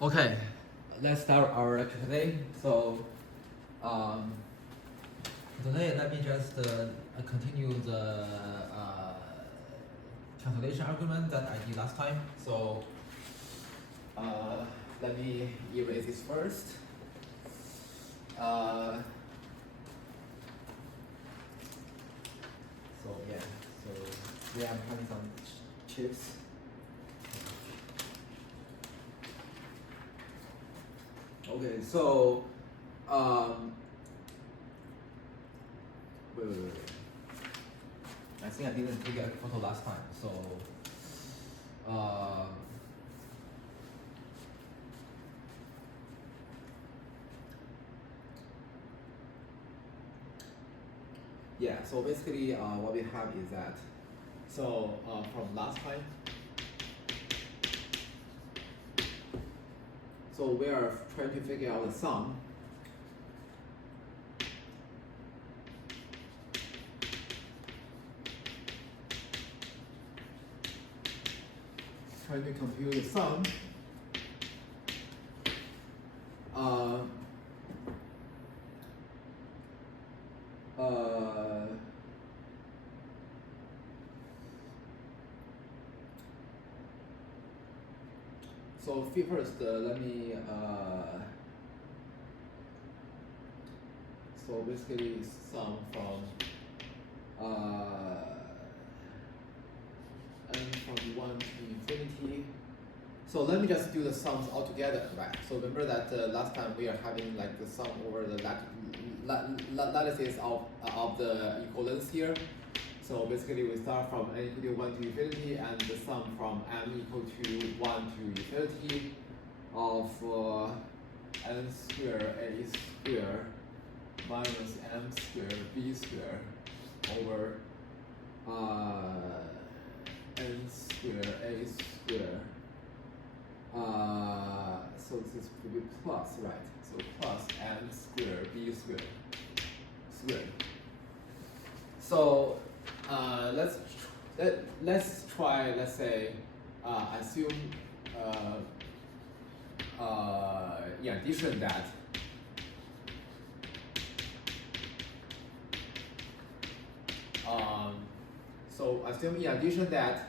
Okay, let's start our lecture today. So, um, today let me just continue the cancellation argument that I did last time. So, let me erase this first. So yeah, so today I'm having some chips. Okay, so wait. I think I didn't take a photo last time, so yeah. So basically, what we have is that. So from last time, so we are trying to figure out the sum. Trying to compute the sum. So first, let me. So basically, sum from n from 1 to infinity. So let me just do the sums all together, right? So remember that last time we are having like the sum over the lattices of the equivalence here. So basically we start from n equal to 1 to infinity and the sum from m equal to 1 to infinity of n square a square minus m square b square over n square a square. So this is to be plus, right? So plus m square b square squared. So let's try. Let's say assume in addition that so assume in addition that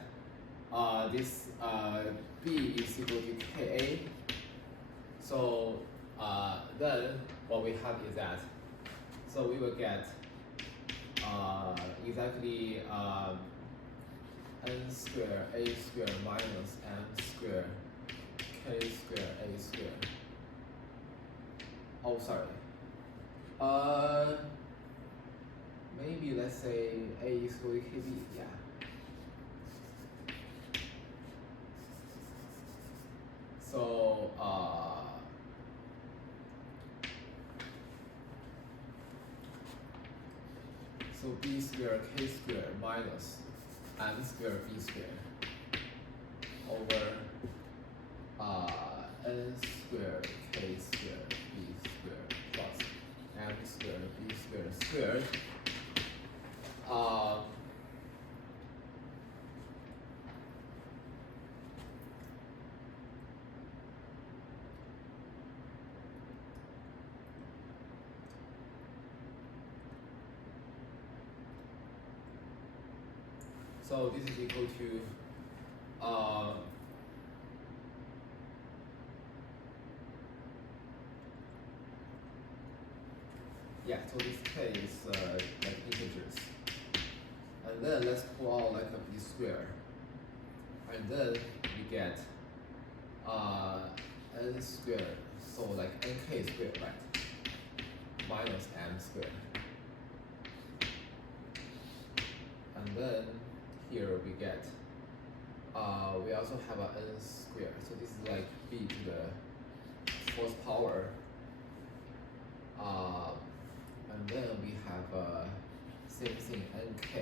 this b is equal to ka. So then what we have is that so we will get exactly n square a square minus m square k square a square. Oh, sorry. Maybe let's say a is equal to kb. Yeah. So so b square k square minus m square b square over n square k square b square plus m square b square squared. So this is equal to yeah, so this k is like integers. And then let's pull out like a b square. And then we get n squared, so like nk squared, right? Minus m squared. And then here we get we also have a n squared, so this is like b to the fourth power. And then we have same thing, nk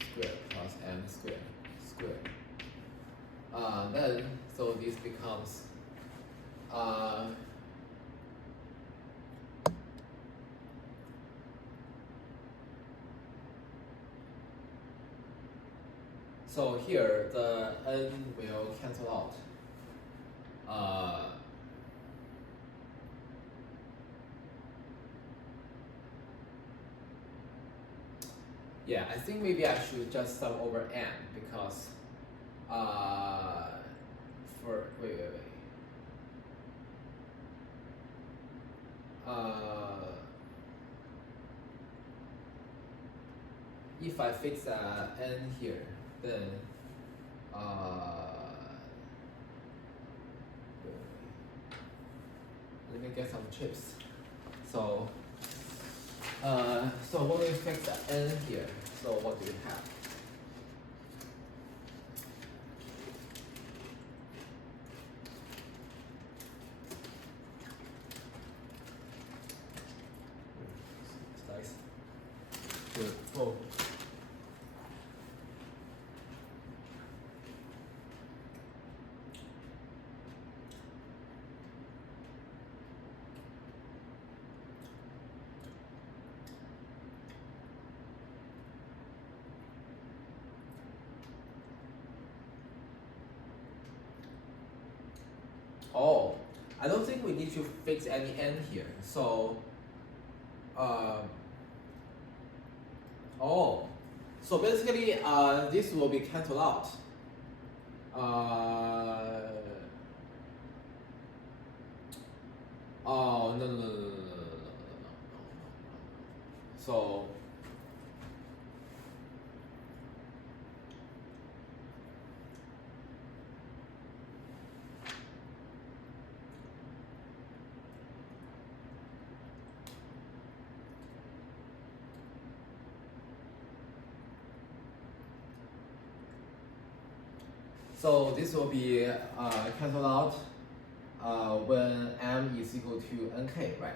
squared plus m squared. Then so this becomes so here the n will cancel out. Yeah, I think maybe I should just sum over n because for wait. If I fix n here, then let me get some chips. So so when we fix n here, so what do we have? Slice. Good. Oh. Oh, I don't think we need to fix any n here. So, oh, so basically, this will be cancelled out. Oh no. So this will be cancelled out when m is equal to nk, right?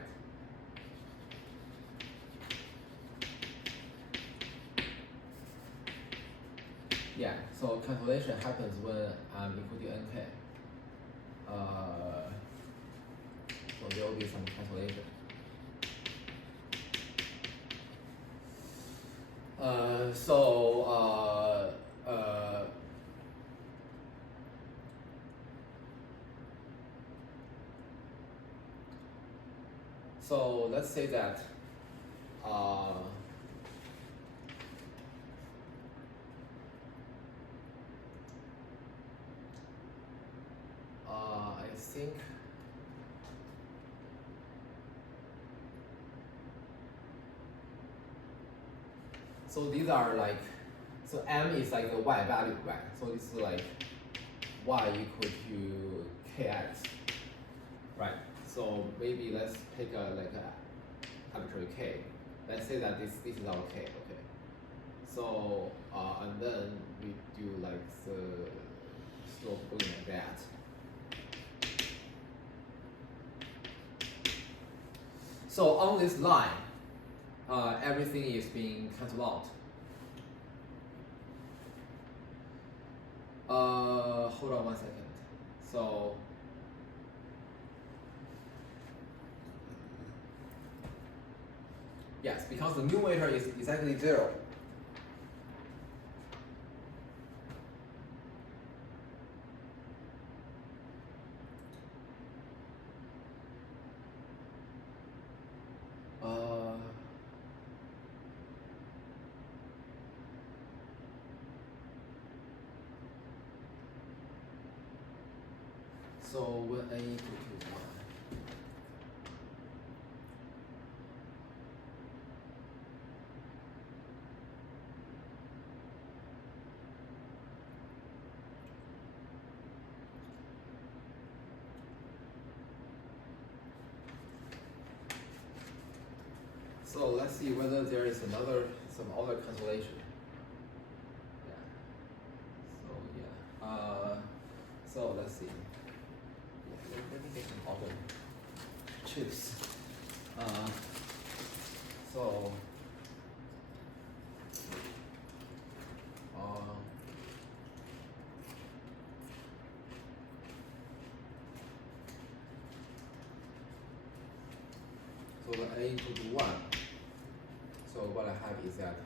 Yeah, so cancellation happens when m equal to nk. So there will be some cancellation. So let's say that I think so these are like, so m is like the y value, right? So this is like y equal to kx, right? So maybe let's pick a arbitrary k. Let's say that this is our k, okay? So and then we do like the slope going like that. So on this line, everything is being cancelled out. Hold on 1 second. So yes, because the numerator is exactly 0. So when n equal to 1. So let's see whether there is some other cancellation. Yeah. So yeah. So let's see. Yeah, let me get some other chips. So. So when n equal to 1, so what I have is that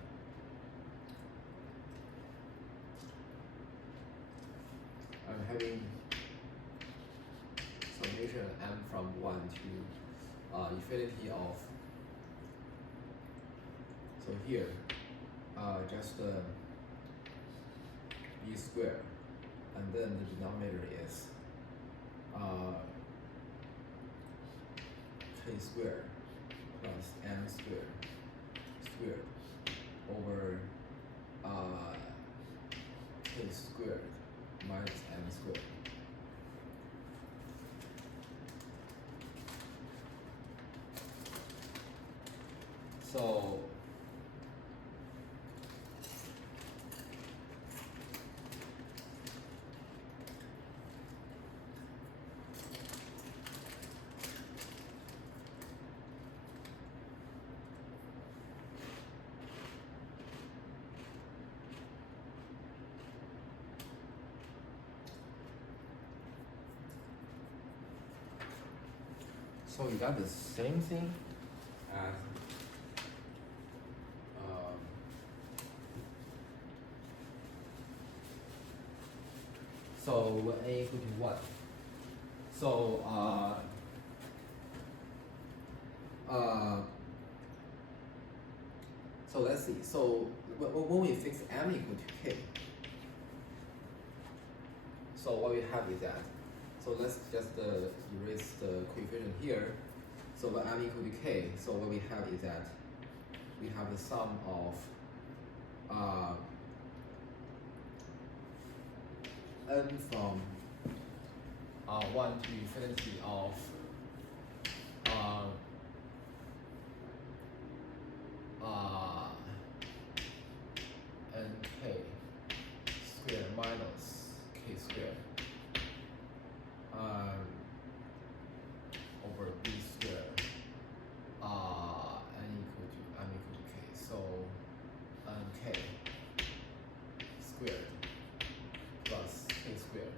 I'm having summation m from 1 to infinity of, so here just b squared, and then the denominator is k squared plus m squared over k squared minus m squared. So so you got the same thing as so when a equal to 1. So so let's see. So when we fix m equal to k, so what we have is that. So let's just erase the coefficient here. So when m equal to k, so what we have is that we have the sum of n from 1 to infinity of nk squared minus k squared over b squared n equal to k. So nk squared plus k squared.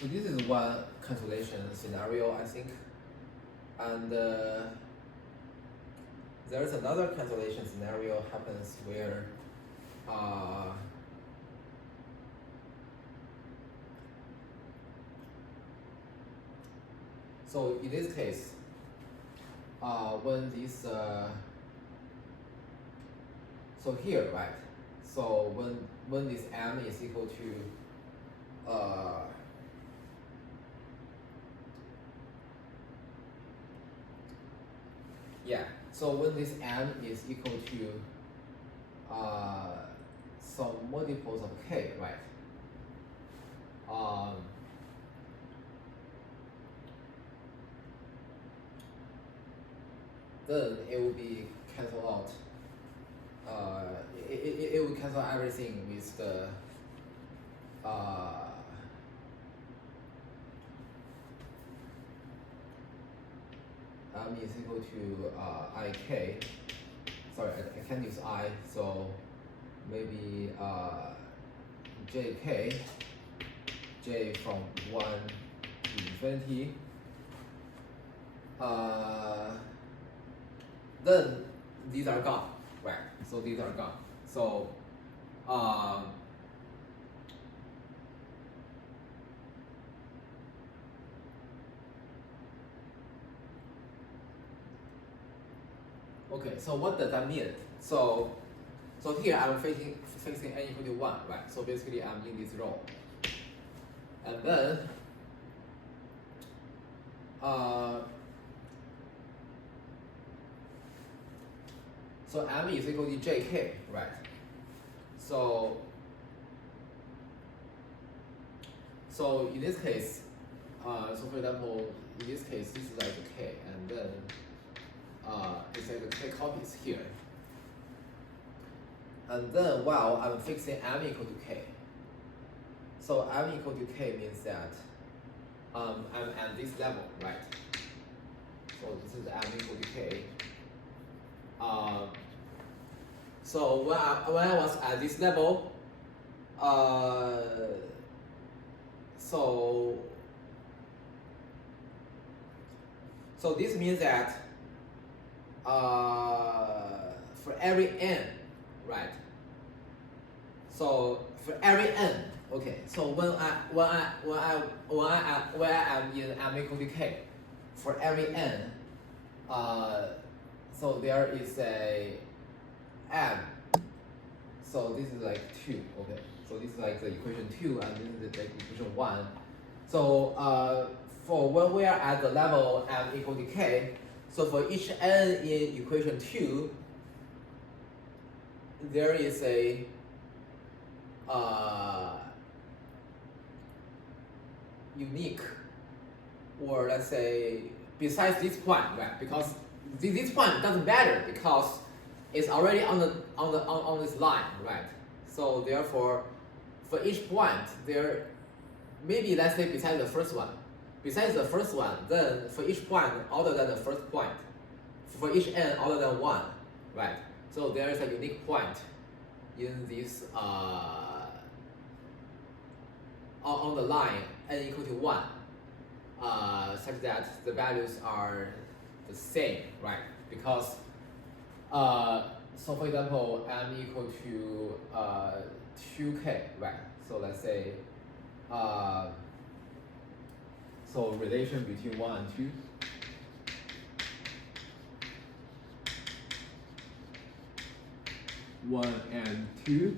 So this is one cancellation scenario, I think, and there's another cancellation scenario happens where so in this case, when this so here, right? So when this m is equal to yeah, so when this m is equal to some multiples of k, right? Then it will be cancel out. It will cancel everything with the m is equal to ik. Sorry, I can't use I, so maybe jk, j from 1 to infinity. Then these are gone, right? So these are gone. So okay, so what does that mean? So here I'm fixing n equal to 1, right? So basically I'm in this row. And then so m is equal to jk, right? So in this case, so for example, in this case, this is like k, and then it's like the k copies here. And then while I'm fixing m equal to k, so m equal to k means that I'm at this level, right? So this is m equal to k. So when I was at this level, so this means that for every n, right? So for every n, Okay, so when I am in m equal to k, for every n, so there is a m. So this is like 2. Okay, so this is like the equation 2, and this is the equation 1. So for when we are at the level m equal to k, so for each n in equation 2, there is a unique, or let's say besides this point, right? Because this point doesn't matter because it's already on this line, right? So therefore, for each point, there maybe let's say besides the first one, then for each point other than the first point, for each n other than 1, right? So there is a unique point in this on the line n equal to 1, such that the values are the same, right? Because so for example, m equal to 2k, right? So let's say so relation between 1 and 2. One and 2.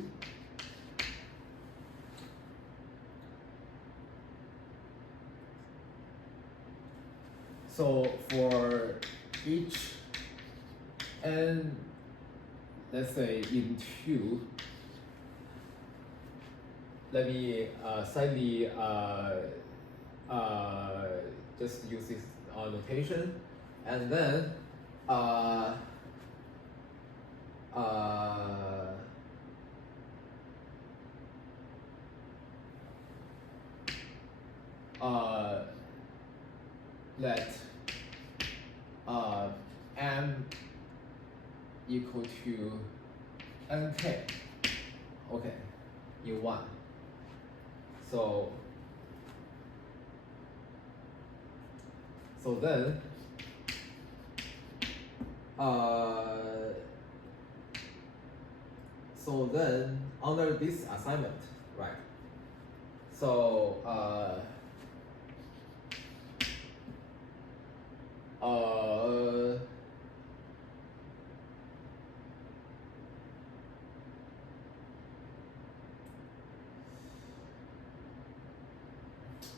So for each n, let's say in 2, let me slightly just use this notation, and then let m equal to nk, okay, in 1. So then under this assignment, right? So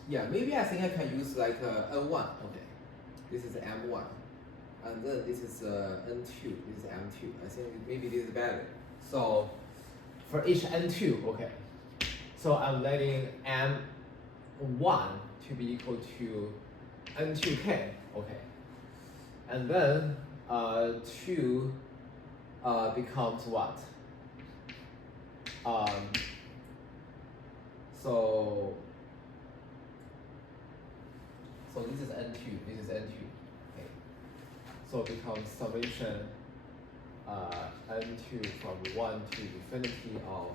yeah, maybe I think I can use like n1. Okay, this is m1, and then this is n2. This is m2. I think maybe this is better. So for each n2, okay. So I'm letting m1 to be equal to n2k, okay. And then 2 becomes what? So this is n2, this is n2, okay. So it becomes summation n2 from 1 to infinity of,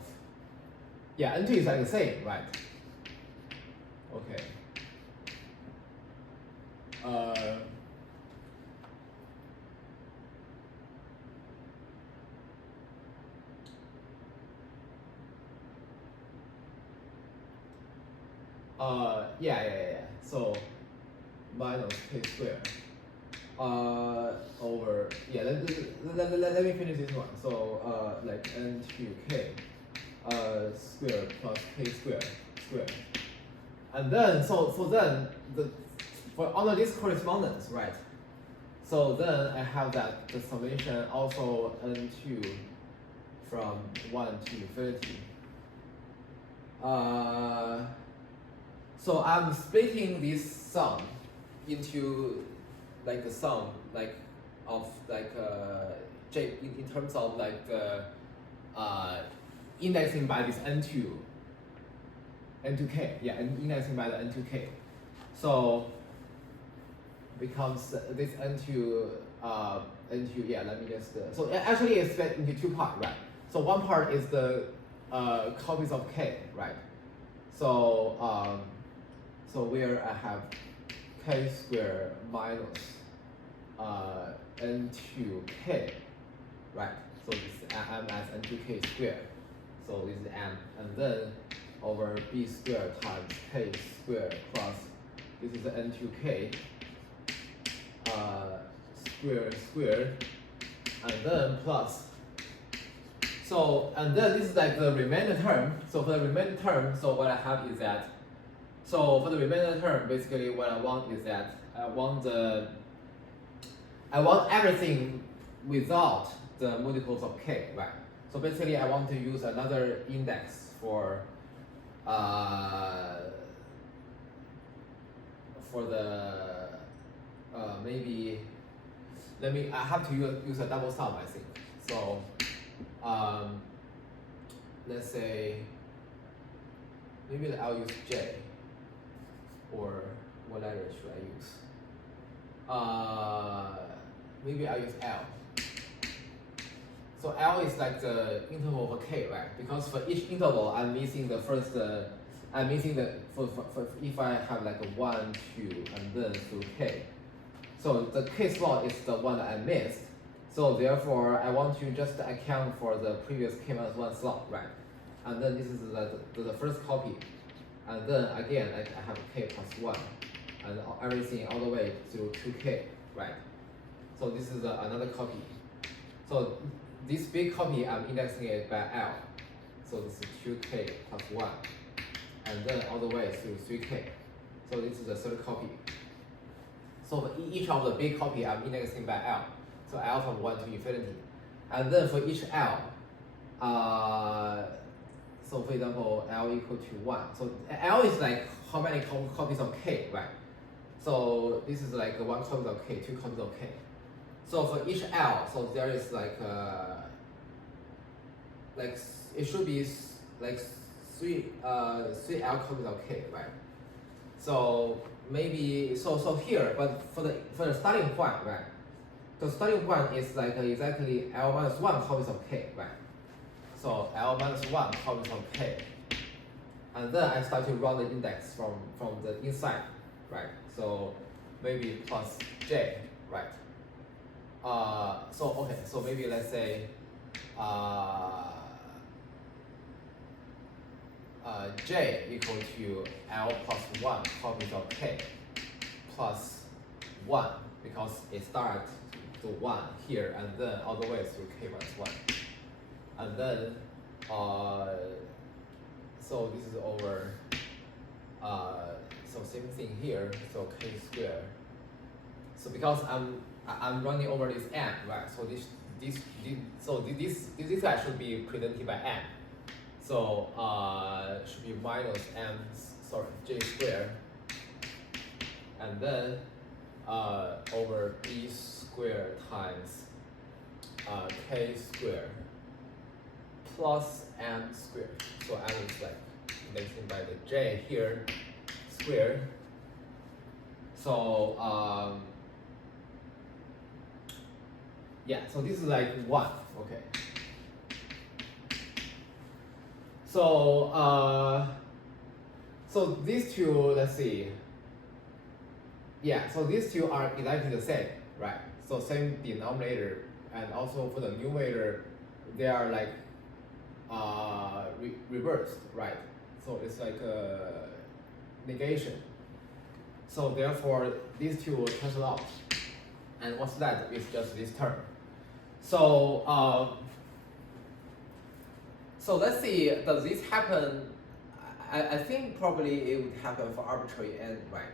yeah, n2 is like the same, right? Okay. Yeah. So minus k squared over, yeah, let me finish this one. So like n2k squared plus k squared. And then so then for under this correspondence, right? So then I have that the summation also n2 from 1 to infinity. So I'm splitting this sum into like the sum like of like J in terms of like the indexing by this n2k, yeah, and indexing by the n2k. So becomes this n2 yeah, let me just so actually it's split into 2 parts, right? So one part is the copies of k, right? So so where I have k squared minus n2k, right? So this m as n2k squared. So this is m, and then over b squared times k squared plus this is the n2k squared and then plus. So and then this is like the remainder term. So for the remainder term, so what I have is that. So for the remainder term, basically what I want is that I want everything without the multiples of k, right? So basically I want to use another index for the maybe I have to use a double sum, I think. So let's say maybe I'll use j, or what letter should I use? Maybe I'll use L. So L is like the interval for k, right? Because for each interval, I'm missing the first. I'm missing the for if I have like a 1, 2, and then through k. So the k slot is the one that I missed. So therefore, I want to just account for the previous k minus 1 slot, right? And then this is the first copy. And then again, I have k plus 1, and everything all the way to 2k, right? So this is another copy. So this big copy, I'm indexing it by L. So this is 2k plus 1, and then all the way through 3k. So this is the third copy. So for each of the big copy, I'm indexing by L. So L from 1 to infinity. And then for each L, so for example, L equal to 1. So L is like how many copies of k, right? So this is like 1 copy of k, 2 copies of k. So for each L, so there is like it should be like 3 L copies of k, right? So maybe so here, but for the starting point, right? The starting point is like exactly L minus 1 copies of k, right? So L minus 1 copies of k, and then I start to run the index from the inside, right? So maybe plus j, right? So okay, so maybe let's say j equal to L plus 1 copies of k plus 1, because it starts to 1 here and then all the way through k minus 1. And then so this is over so same thing here, so k squared. So because I'm running over this n, right? So this guy should be presented by n. So should be minus j squared, and then over b squared times k squared plus m squared. So m is like indexing by the j here squared. So yeah, so this is like 1, okay. So so these two, let's see. Yeah, so these two are exactly the same, right? So same denominator, and also for the numerator, they are like reversed, right? So it's like a negation. So therefore, these two will cancel out, and what's left is just this term. So so let's see, does this happen? I think probably it would happen for arbitrary n, right?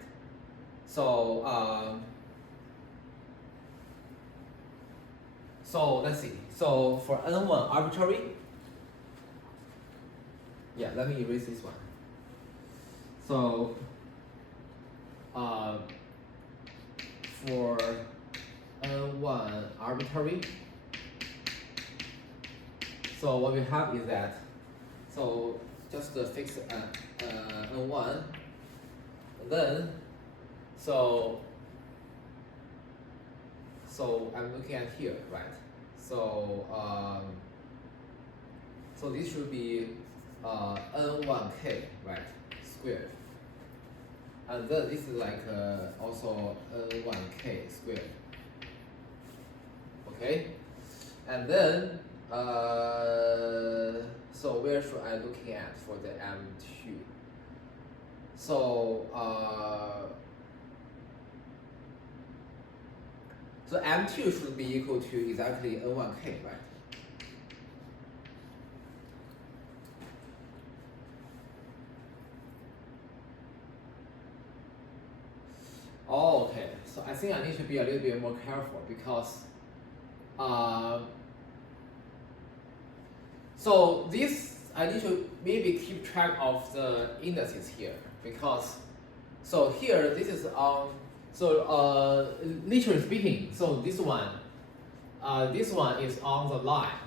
So so let's see. So for n1 arbitrary, yeah, let me erase this one. So for n1 arbitrary, so what we have is that, so just fix n1, then so I'm looking at here, right? So so this should be n1k, right, squared, and then this is like also n1k squared, okay, and then So where should I looking at for the M2? So so M2 should be equal to exactly N1K, right? Oh, okay. So I think I need to be a little bit more careful because so this I need to maybe keep track of the indices here because so here this is on literally speaking, so this one is on the line.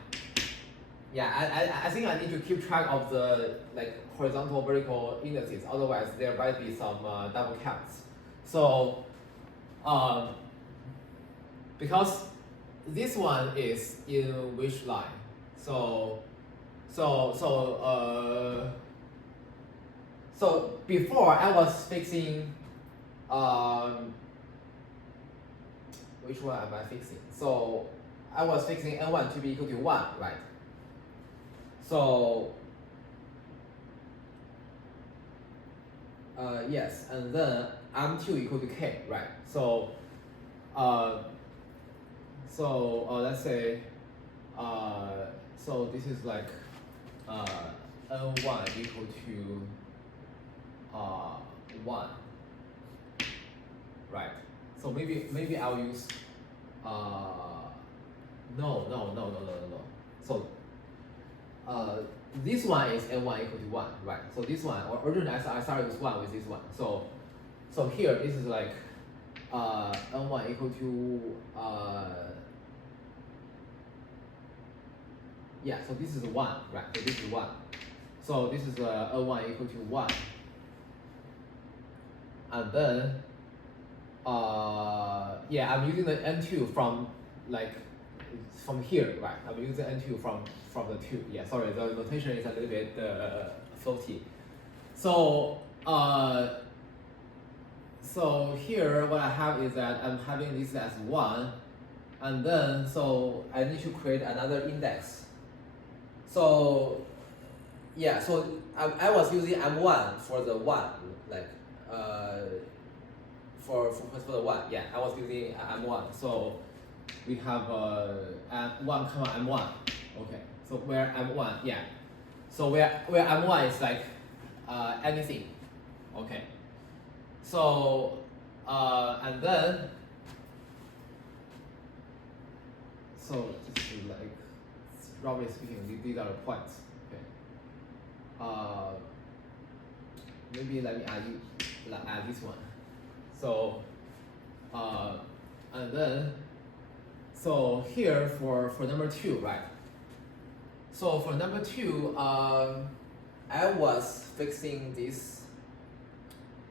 Yeah, I think I need to keep track of the like horizontal vertical indices, otherwise there might be some double counts. So because this one is in which line? So before I was fixing which one am I fixing? So I was fixing N1 to be equal to 1, right? So yes, and then M2 equal to K, right? So let's say so this is like N1 equal to 1, right? So maybe I'll use no. So this one is N1 equal to 1, right? So this one, or originally I started with 1 with this one. So here this is like N1 equal to yeah, so this is 1, right? So this is 1. So this is N1 equal to 1. And then yeah, I'm using the N2 from like from here, right? I'm using N2 from the 2. Yeah, sorry, the notation is a little bit faulty. So so here what I have is that I'm having this as 1, and then so I need to create another index. So yeah, so I was using M1 for the 1, like for the 1. Yeah, I was using M1. So we have M1 comma M1. Okay, so where M1, yeah. So where M1 is like anything. Okay. So and then so this is like roughly speaking, these are the points. Okay. Maybe let me add this one. So and then so here for number 2, right? So for number 2, I was fixing this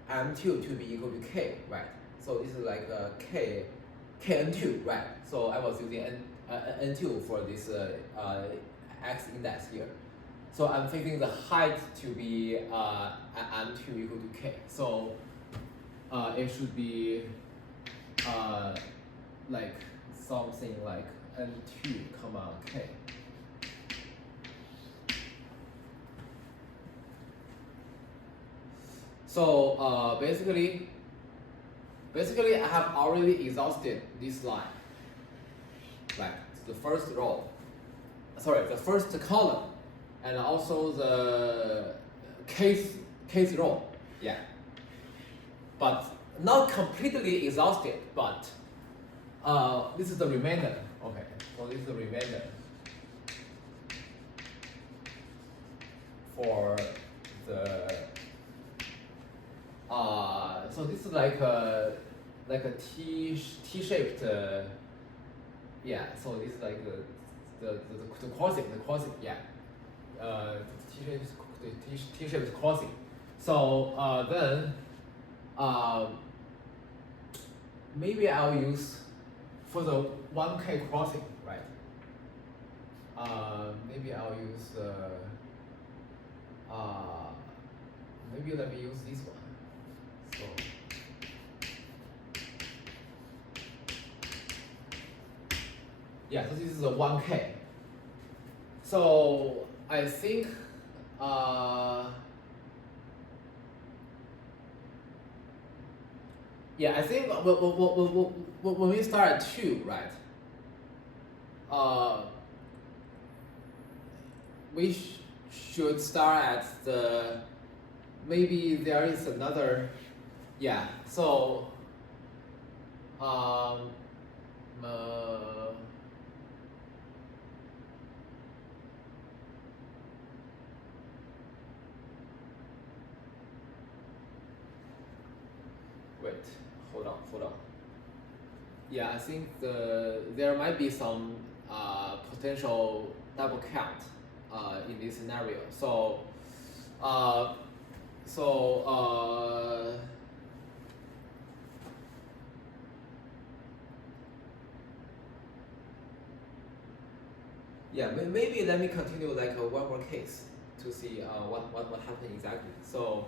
M2 to be equal to K, right? So this is like KN2, right? So I was using N2 for this X index here. So I'm fixing the height to be M2 equal to K. So it should be like something like N2 comma K. So basically I have already exhausted this line, right? The first row, sorry, the first column, and also the case row, yeah. But not completely exhausted, but this is the remainder. Okay, so this is the remainder for the so this is like a T-shaped yeah. So this is like the crossing, yeah. T-shaped crossing. So then maybe I'll use for the 1K crossing, right? Maybe I'll use maybe let me use this one. So yeah, so this is a 1K. So I think yeah, I think when we start at 2, right? We should start at the, maybe there is another, yeah. So wait, hold on. Yeah, I think there might be some potential double count in this scenario. So yeah, maybe let me continue like one more case to see what happened exactly. So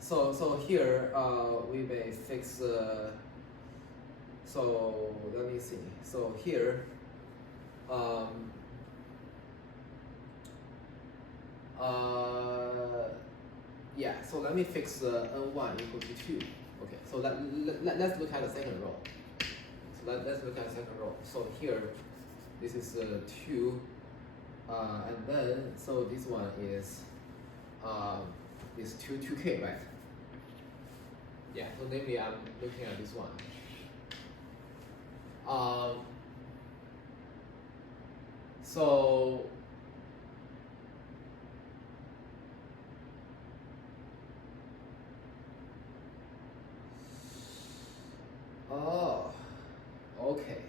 so here we may fix. So let me see. So here, yeah. So let me fix n1 equal to 2. Okay. So let's look at the second row. So let's look at the second row. So here, this is 2, and then so this one is 2k, right? Yeah. So namely, I'm looking at this one. So okay.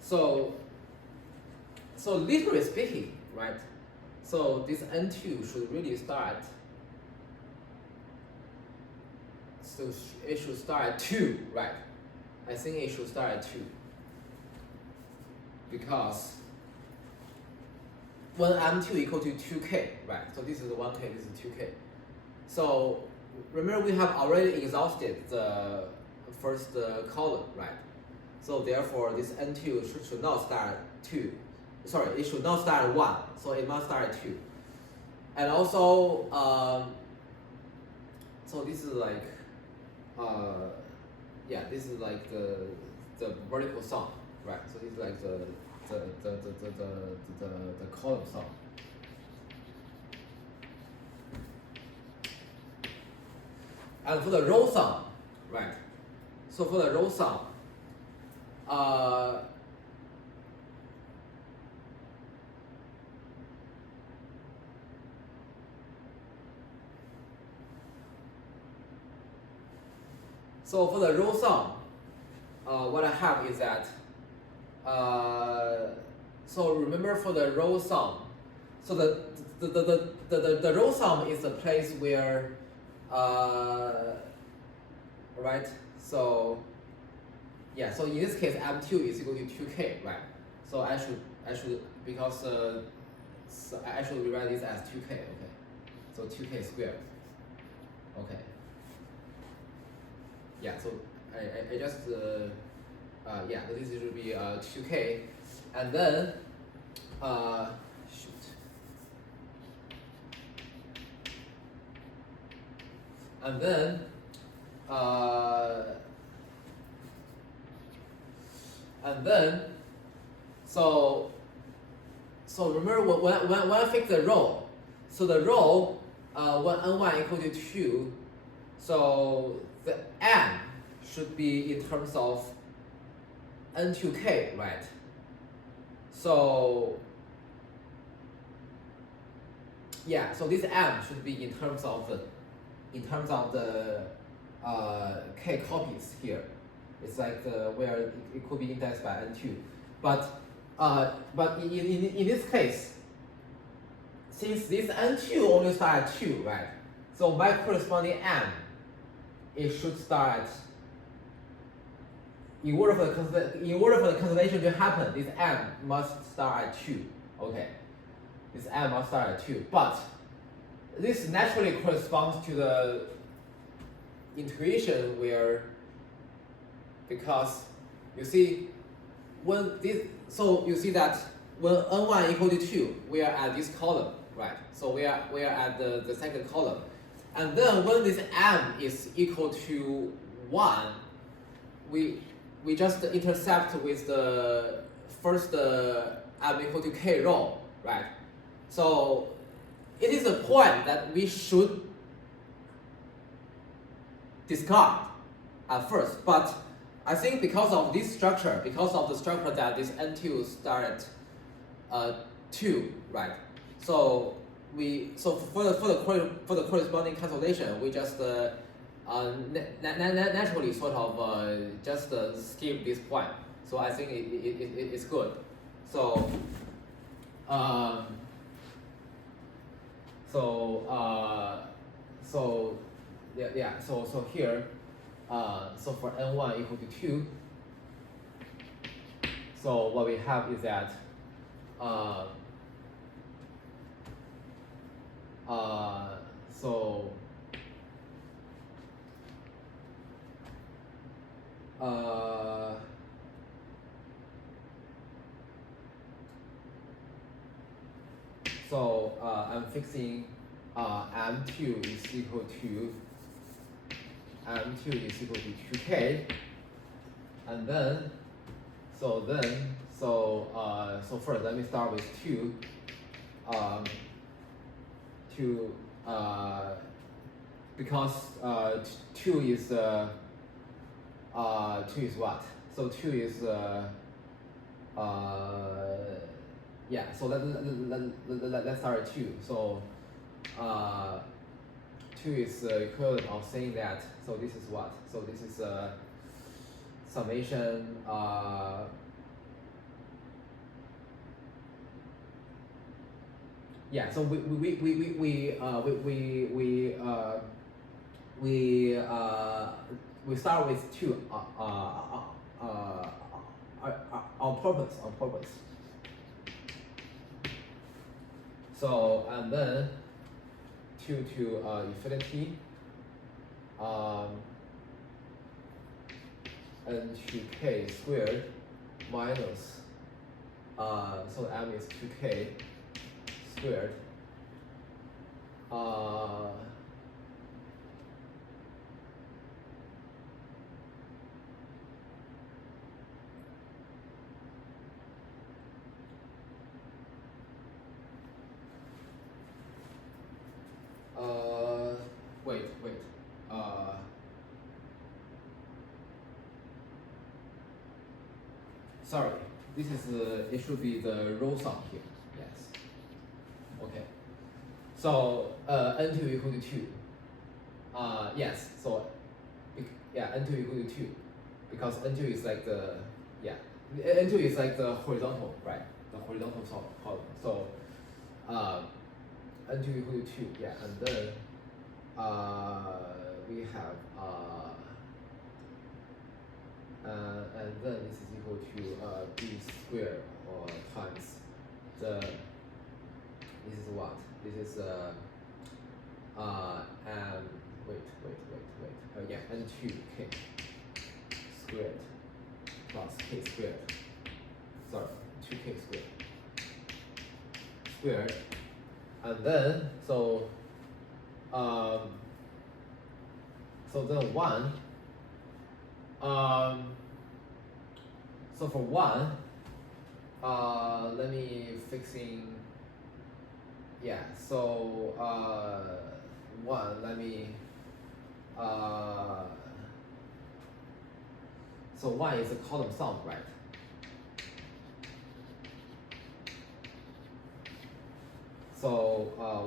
So literally speaking, right? So this n2 should really start. So it should start at 2, right? I think it should start at 2. Because when m2 equal to 2k, right? So this is 1k, this is 2k. So remember we have already exhausted the first column, right? So therefore this n2 should not start at 2. Sorry, it should not start at 1. So it must start at 2. And also, so this is like, yeah, this is like the vertical sum, right? So this is like the column sum. And for the row sum, right? So for the row sum, so for the row sum, what I have is that, so remember for the row sum, so the row sum is the place where, right? So yeah, so in this case, m2 is equal to 2k, right? So I should because so I should rewrite this as 2k, okay? So 2k squared, okay. Yeah, so I just yeah, so this should be 2k, and then shoot. And then so remember when I fix the row, so the row when n1 equal to 2, so the m should be in terms of n2k, right? So yeah, so this m should be in terms of the k copies here. It's like where it could be indexed by n2, but in this case, since this n2 only start at 2, right? So my corresponding m, it should start. In order for the conservation to happen, this m must start at 2. Okay, this m must start at 2. But this naturally corresponds to the intuition where, because you see when this, so you see that when n1 equal to 2, we are at this column, right? So we are at the second column. And then when this m is equal to 1, we just intercept with the first m equal to k row, right? So it is a point that we should discard at first, but I think because of this structure, because of the structure that this n2 start 2, right? So for the corresponding cancellation, we just naturally sort of just skip this point. So I think it's good. So so here, so for n1 equal to 2, so what we have is that so I'm fixing m2 is equal to 2k, and then so first let me start with 2. 2 because 2 is 2 is what? So 2 is yeah. So let's start at 2. So 2 is equivalent of saying that. So this is what? So this is summation. Yeah. So we start with 2 on purpose. So and then 2 to infinity, n2k squared minus so m is 2k squared wait sorry, this is it should be the row sum here. Yes. Okay. So n2 equal to 2. Yes. So yeah, n2 equal to 2 because n2 is like the n2 is like the horizontal, right? The horizontal column. So n2 equal to 2. Yeah, and then we have and then this is equal to b squared or times the. This is what? This is wait. Yeah, n2k squared plus k squared. Sorry, 2k squared. And then so then 1. So for 1, let me fixing. Yeah, so 1, let me so 1 is a column sum, right? So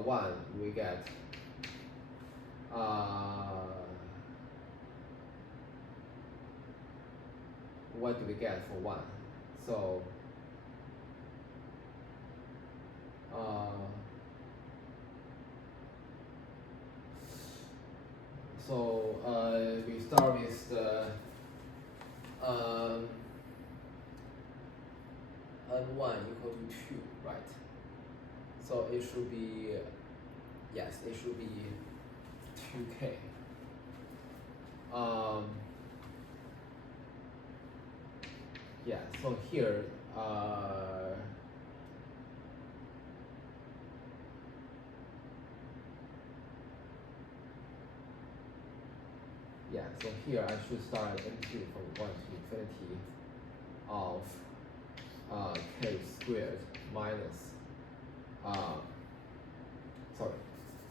1 we get what do we get for 1? So we start with the n1 equal to 2, right? So it should be, yes, it should be 2k. Yeah, so here yeah, so here I should start n2 from 1 to infinity of k squared minus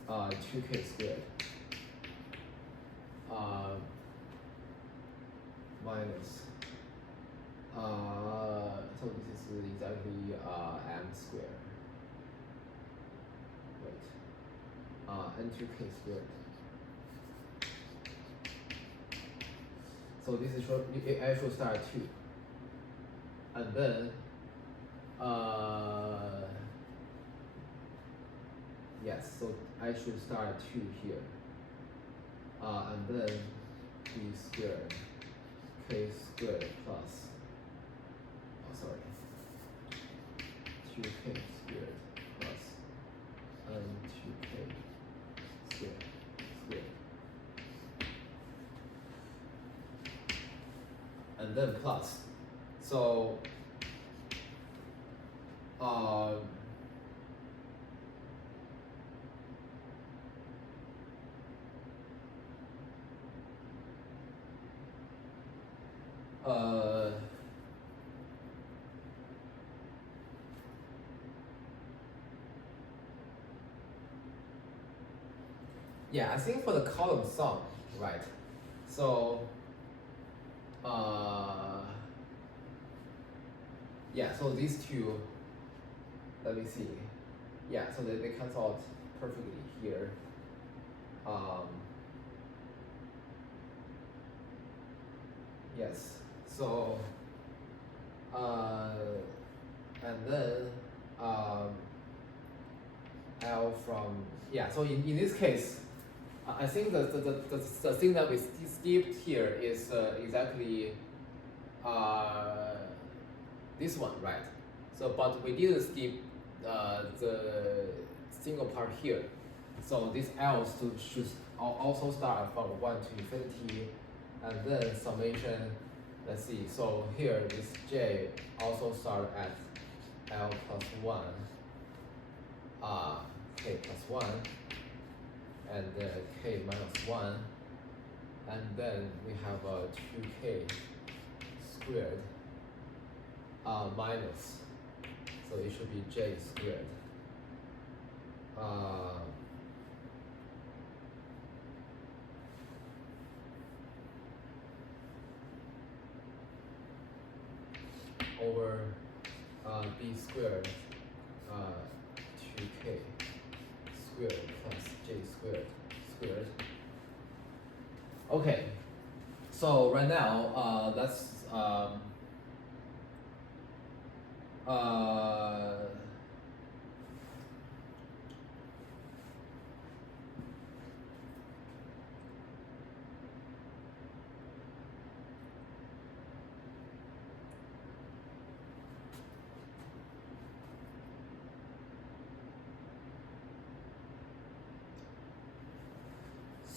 2k squared minus so this is exactly m squared. Wait, n2k squared. So this is I should start at 2, and then yes, so I should start at 2 here, and then b squared k squared plus 2k squared plus n2k squared. And then plus. So yeah, I think for the column sum, right? So yeah, so these two, let me see. Yeah, so they cancel out perfectly here. Yes, so and then L from, yeah, so in this case, I think the thing that we skipped here is exactly this one, right? So, but we didn't skip the single part here. So this L should also start from 1 to infinity, and then summation. Let's see. So here this J also start at L plus 1, K plus 1, and K minus 1, and then we have 2K squared minus, so it should be J squared. Over b squared 2k squared plus j squared. Okay, so right now let's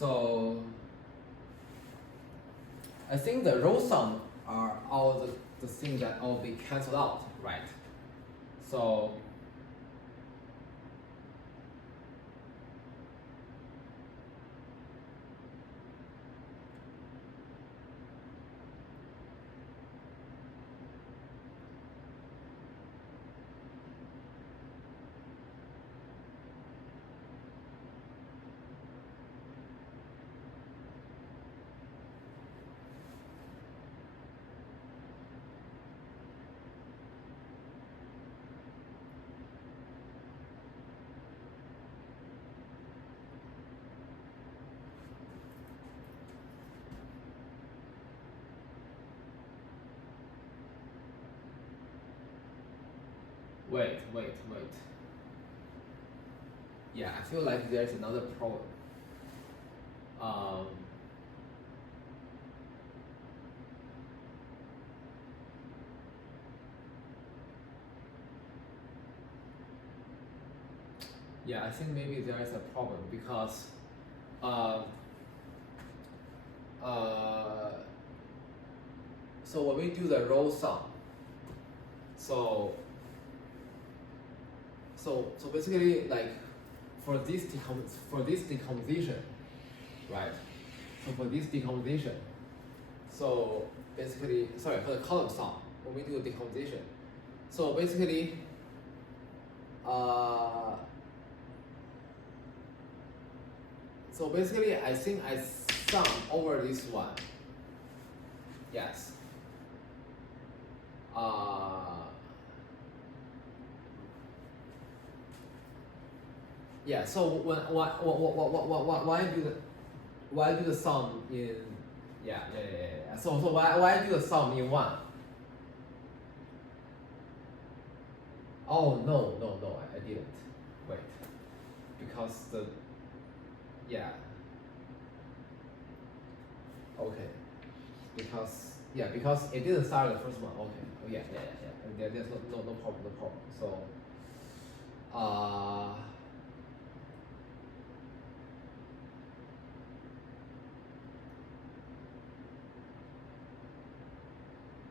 so I think the row sum are all the things that all be cancelled out, right? So wait. Yeah, I feel like there's another problem. Yeah, I think maybe there is a problem because so when we do the row sum, so basically like for this decomposition, right? So for this decomposition, so basically, sorry, for the column sum, when we do a decomposition, so basically, I think I sum over this one. Yes. Yeah. So why do the sum in yeah. So why do the sum in one? Oh no, I didn't. Wait, because the yeah. Okay. Because it didn't start the first one. Okay. Oh yeah. There's no problem. So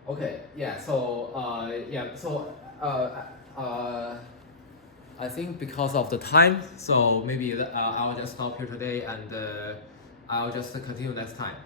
okay. Yeah. So I think because of the time, so maybe I'll just stop here today and I'll just continue next time.